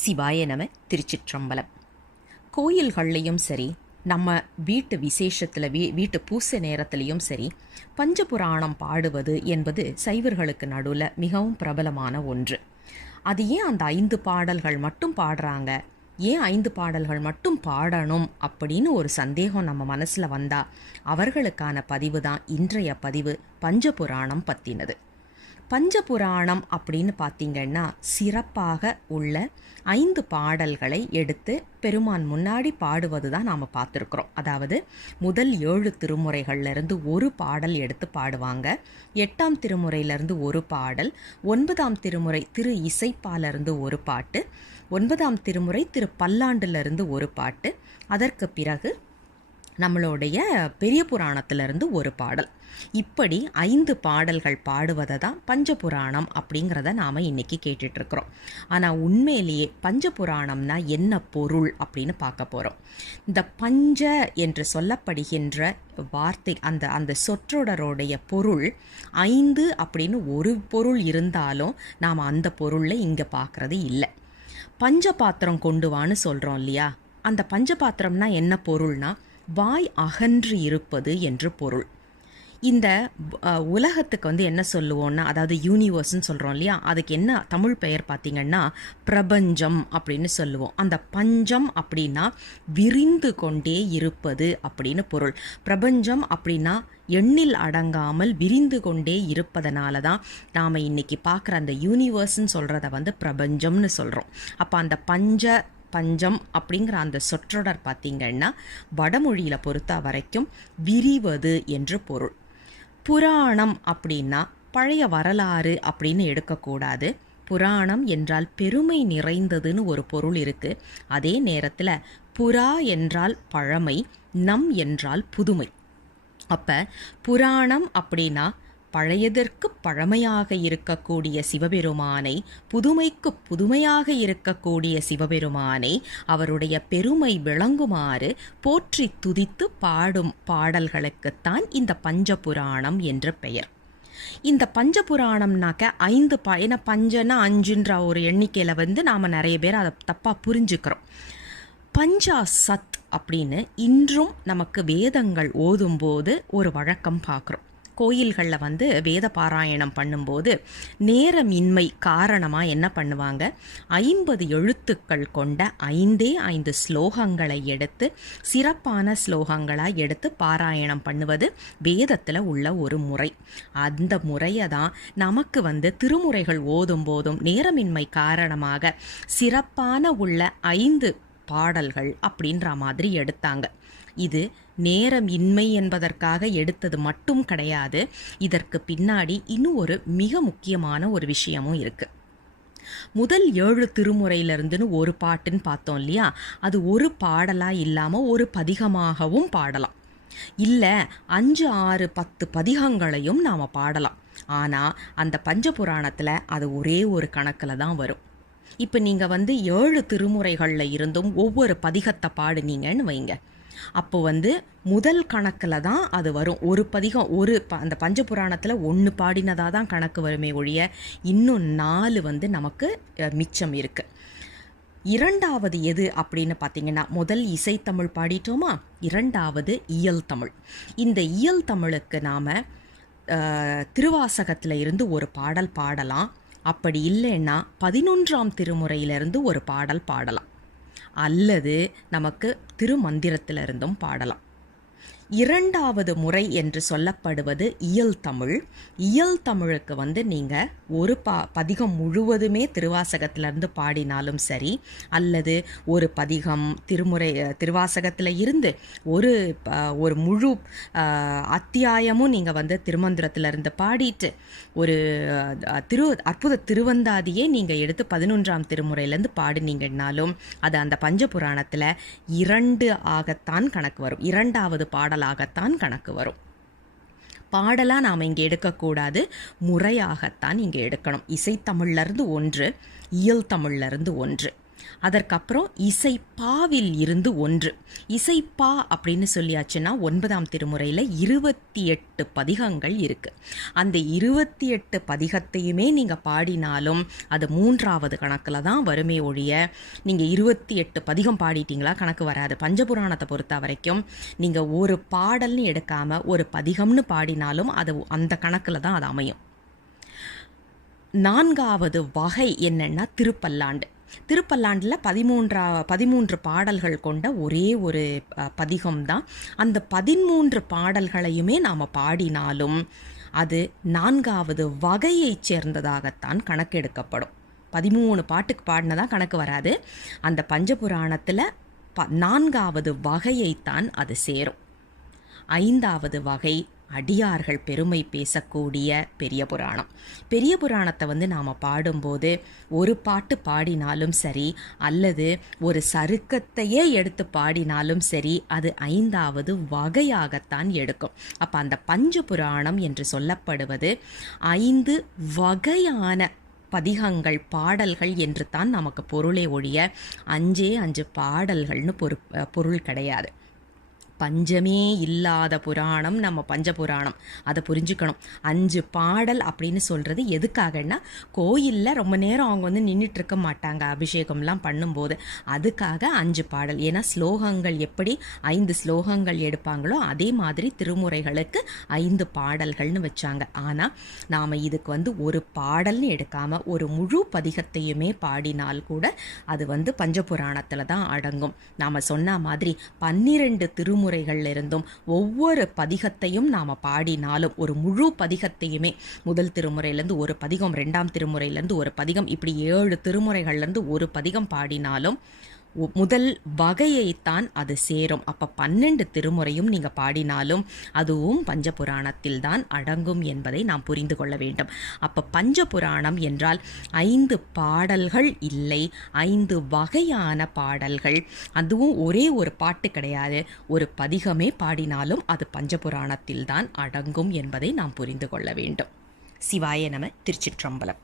சிவாய நம. திருச்சிற்றம்பலம். கோயில்கள்லையும் சரி, நம்ம வீட்டு விசேஷத்தில் வீட்டு பூசை நேரத்துலையும் சரி, பஞ்சபுராணம் பாடுவது என்பது சைவர்களுக்கு நடுவில் மிகவும் பிரபலமான ஒன்று. அது ஏன் அந்த 5 பாடல்கள் மட்டும் பாடுறாங்க, ஏன் 5 பாடல்கள் மட்டும் பாடணும் அப்படின்னு ஒரு சந்தேகம் நம்ம மனசில் வந்தால் அவர்களுக்கான பதிவு தான் இன்றைய பதிவு. பஞ்சபுராணம் பற்றினது. பஞ்சபுராணம் அப்படின்னு பார்த்திங்கன்னா சிறப்பாக உள்ள 5 பாடல்களை எடுத்து பெருமான் முன்னாடி பாடுவது தான் நாம் பார்த்துருக்குறோம். அதாவது முதல் 7 திருமுறைகள்லேருந்து ஒரு பாடல் எடுத்து பாடுவாங்க. 8ஆம் திருமுறையிலேருந்து ஒரு பாடல், 9ஆம் திருமுறை திரு இசைப்பாலிருந்து ஒரு பாட்டு, 9ஆம் திருமுறை திரு பல்லாண்டிலிருந்து ஒரு பாட்டு, அதற்கு பிறகு நம்மளுடைய பெரிய புராணத்திலிருந்து ஒரு பாடல். இப்படி 5 பாடல்கள் பாடுவதை தான் பஞ்சபுராணம் அப்படிங்கிறத நாம் இன்றைக்கி கேட்டுட்ருக்குறோம். ஆனால் உண்மையிலேயே பஞ்சபுராணம்னா என்ன பொருள் அப்படின்னு பார்க்க போகிறோம். இந்த பஞ்ச என்று சொல்லப்படுகின்ற வார்த்தை, அந்த சொற்றொடருடைய பொருள் 5 அப்படின்னு ஒரு பொருள் இருந்தாலும் நாம் அந்த பொருளில் இங்கே பார்க்குறது இல்லை. பஞ்ச பாத்திரம் கொண்டு வான்னு சொல்கிறோம் இல்லையா? அந்த பஞ்ச பாத்திரம்னா என்ன பொருள்னா வாய் அகன்று இருப்பது என்று பொருள். இந்த உலகத்துக்கு என்ன சொல்லுவோன்னா, அதாவது யூனிவர்ஸ்ன்னு சொல்கிறோம் இல்லையா, அதுக்கு என்ன தமிழ் பெயர் பார்த்திங்கன்னா பிரபஞ்சம் அப்படின்னு சொல்லுவோம். அந்த பஞ்சம் அப்படின்னா விரிந்து கொண்டே இருப்பது அப்படின்னு பொருள். பிரபஞ்சம் அப்படின்னா எண்ணில் அடங்காமல் விரிந்து கொண்டே இருப்பதனால தான் நாம் இன்றைக்கி பார்க்குற அந்த யூனிவர்ஸ்ன்னு சொல்கிறத பிரபஞ்சம்னு சொல்கிறோம். அப்போ அந்த பஞ்சம் அப்படிங்கிற அந்த சொற்றொடர் பார்த்திங்கன்னா வடமொழியில் பொறுத்த வரைக்கும் விரிவது என்று பொருள். புராணம் அப்படின்னா பழைய வரலாறு அப்படின்னு எடுக்கக்கூடாது. புராணம் என்றால் பெருமை நிறைந்ததுன்னு ஒரு பொருள் இருக்குது. அதே நேரத்தில் புரா என்றால் பழமை, நம் என்றால் புதுமை. அப்போ புராணம் அப்படின்னா பழையதற்கு பழமையாக இருக்கக்கூடிய சிவபெருமானை, புதுமைக்கு புதுமையாக இருக்கக்கூடிய சிவபெருமானை அவருடைய பெருமை விளங்குமாறு போற்றி துதித்து பாடும் பாடல்களுக்குத்தான் இந்த பஞ்சபுராணம் என்ற பெயர். இந்த பஞ்சபுராணம்னாக்க 5 ஏன்னா பஞ்சனா 5ன்ற ஒரு எண்ணிக்கையில் நாம் நிறைய பேர் அதை தப்பாக புரிஞ்சுக்கிறோம். பஞ்சா சத் அப்படின்னு இன்றும் நமக்கு வேதங்கள் ஓதும்போது ஒரு வழக்கம் பார்க்குறோம். கோயில்களில் வேத பாராயணம் பண்ணும்போது நேரமின்மை காரணமாக என்ன பண்ணுவாங்க, 50 எழுத்துக்கள் கொண்ட 5 ஸ்லோகங்களை எடுத்து சிறப்பான ஸ்லோகங்களாக எடுத்து பாராயணம் பண்ணுவது வேதத்தில் உள்ள ஒரு முறை. அந்த முறையை தான் நமக்கு திருமுறைகள் ஓதும் போதும் நேரமின்மை காரணமாக சிறப்பான உள்ள 5 பாடல்கள் அப்படின்ற மாதிரி எடுத்தாங்க. இது நேரம் இன்மை என்பதற்காக எடுத்தது மட்டும் கிடையாது. இதற்கு பின்னாடி இன்னும் ஒரு மிக முக்கியமான ஒரு விஷயமும் இருக்குது. முதல் 7 திருமுறையிலிருந்துன்னு ஒரு பாட்டுன்னு பார்த்தோம் இல்லையா, அது ஒரு பாடலாக இல்லாமல் ஒரு பதிகமாகவும் பாடலாம். இல்லை 5, 6, 10 பதிகங்களையும் நாம் பாடலாம். ஆனால் அந்த பஞ்சபுராணத்தில் அது ஒரே ஒரு கணக்கில் தான் வரும். இப்போ நீங்கள் 7 திருமுறைகளில் இருந்தும் ஒவ்வொரு பதிகத்தை பாடுனீங்கன்னு வைங்க, அப்போ முதல் கணக்கில் தான் அது வரும். ஒரு பதிகம் அந்த பஞ்சபுராணத்தில் 1 பாடினதாக தான் கணக்கு வருமே ஒழிய இன்னும் 4 நமக்கு மிச்சம் இருக்குது. 2வது எது அப்படின்னு பார்த்தீங்கன்னா, முதல் இசைத்தமிழ் பாடிட்டோமா, 2வது இயல் தமிழ். இந்த இயல் தமிழுக்கு நாம் திருவாசகத்தில் இருந்து ஒரு பாடல் பாடலாம். அப்படி இல்லைன்னா 11ஆம் திருமுறையிலிருந்து ஒரு பாடல் பாடலாம், அல்லது நமக்கு திருமந்திரத்திலிருந்தும் பாடலாம். 2வது முறை என்று சொல்லப்படுவது இயல் தமிழ். இயல் தமிழுக்கு நீங்கள் ஒரு பதிகம் முழுவதுமே திருவாசகத்திலிருந்து பாடினாலும் சரி, அல்லது ஒரு பதிகம் திருவாசகத்தில் இருந்து ஒரு முழு அத்தியாயமும் நீங்கள் திருமந்திரத்திலிருந்து பாடிட்டு ஒரு அற்புத திருவந்தாதியே நீங்கள் எடுத்து 11ஆம் திருமுறையிலேருந்து பாடினீங்கன்னாலும் அது அந்த பஞ்சபுராணத்தில் 2 ஆகத்தான் கணக்கு வரும். 2வது பாடலாகத்தான் கணக்கு வரும். பாடலாக நாம் இங்கே எடுக்கக்கூடாது, முறையாகத்தான் இங்கே எடுக்கணும். இசைத்தமிழ்லேருந்து 1, இயல் தமிழ்லேருந்து 1. அதற்கப்புறம் இசைப்பாவில் இருந்து ஒன்று. இசைப்பா அப்படின்னு சொல்லியாச்சுன்னா 9ஆம் திருமுறையில் 28 பதிகங்கள் இருக்குது. அந்த 28 பதிகத்தையுமே நீங்கள் பாடினாலும் அது 3வது கணக்கில் தான் வருமே ஒழிய, நீங்கள் 28 பதிகம் பாடிட்டீங்களா கணக்கு வராது. பஞ்சபுராணத்தை பொறுத்த வரைக்கும் நீங்கள் ஒரு பாடல்னு எடுக்காமல் ஒரு பதிகம்னு பாடினாலும் அது அந்த கணக்கில் தான் அது அமையும். 4வது வகை என்னென்னா திருப்பல்லாண்டு. திருப்பல்லாண்டில் 13 பாடல்கள் கொண்ட ஒரே ஒரு பதிகம்தான். அந்த 13 பாடல்களையுமே நாம் பாடினாலும் அது 4வது வகையைச் சேர்ந்ததாகத்தான் கணக்கெடுக்கப்படும். 13 பாட்டுக்கு பாடினதான் கணக்கு வராது. அந்த பஞ்சபுராணத்தில் 4வது வகையைத்தான் அது சேரும். 5வது வகை அடியார்கள் பெருமை பேசக்கூடிய பெரிய புராணம். பெரிய புராணத்தை நாம் பாடும்போது ஒரு பாட்டு பாடினாலும் சரி, அல்லது ஒரு சருக்கத்தையே எடுத்து பாடினாலும் சரி, அது 5வது வகையாகத்தான் எடுக்கும். அப்போ அந்த பஞ்சபுராணம் என்று சொல்லப்படுவது 5 வகையான பதிகங்கள், பாடல்கள் என்று தான் நமக்கு பொருளே ஒழிய 5 பாடல்கள்னு பொருள் கிடையாது. பஞ்சமே இல்லாத புராணம் நம்ம பஞ்சபுராணம். அதை புரிஞ்சுக்கணும். 5 பாடல் அப்படின்னு சொல்கிறது எதுக்காகன்னா, கோயிலில் ரொம்ப நேரம் அவங்க நின்றுட்டுருக்க மாட்டாங்க அபிஷேகம்லாம் பண்ணும்போது. அதுக்காக 5 பாடல். ஏன்னா ஸ்லோகங்கள் எப்படி 5 ஸ்லோகங்கள் எடுப்பாங்களோ அதே மாதிரி திருமுறைகளுக்கு 5 பாடல்கள்னு வச்சாங்க. ஆனால் நாம் இதுக்கு ஒரு பாடல்னு எடுக்காமல் ஒரு முழு பதிகத்தையுமே பாடினால் கூட அது பஞ்சபுராணத்தில் தான் அடங்கும். நாம் சொன்ன மாதிரி 12 திருமுறை இருந்தும் ஒவ்வொரு பதிகத்தையும் நாம பாடினாலும், ஒரு முழு பதிகத்தையுமே முதல் திருமுறையிலிருந்து ஒரு பதிகம், 2ஆம் திருமுறையிலிருந்து ஒரு பதிகம், இப்படி 7 திருமுறைகள்லேருந்து ஒரு பதிகம் பாடினாலும் முதல் வகையைத்தான் அது சேரும். அப்போ 12 திருமுறையும் நீங்கள் பாடினாலும் அதுவும் பஞ்சபுராணத்தில் தான் அடங்கும் என்பதை நாம் புரிந்து கொள்ள வேண்டும். அப்போ பஞ்சபுராணம் என்றால் 5 பாடல்கள் இல்லை, 5 வகையான பாடல்கள். அதுவும் ஒரே ஒரு பாட்டு கிடையாது, ஒரு பதிகமே பாடினாலும் அது பஞ்சபுராணத்தில் தான் அடங்கும் என்பதை நாம் புரிந்து கொள்ள வேண்டும். சிவாய நம. திருச்சிற்றம்பலம்.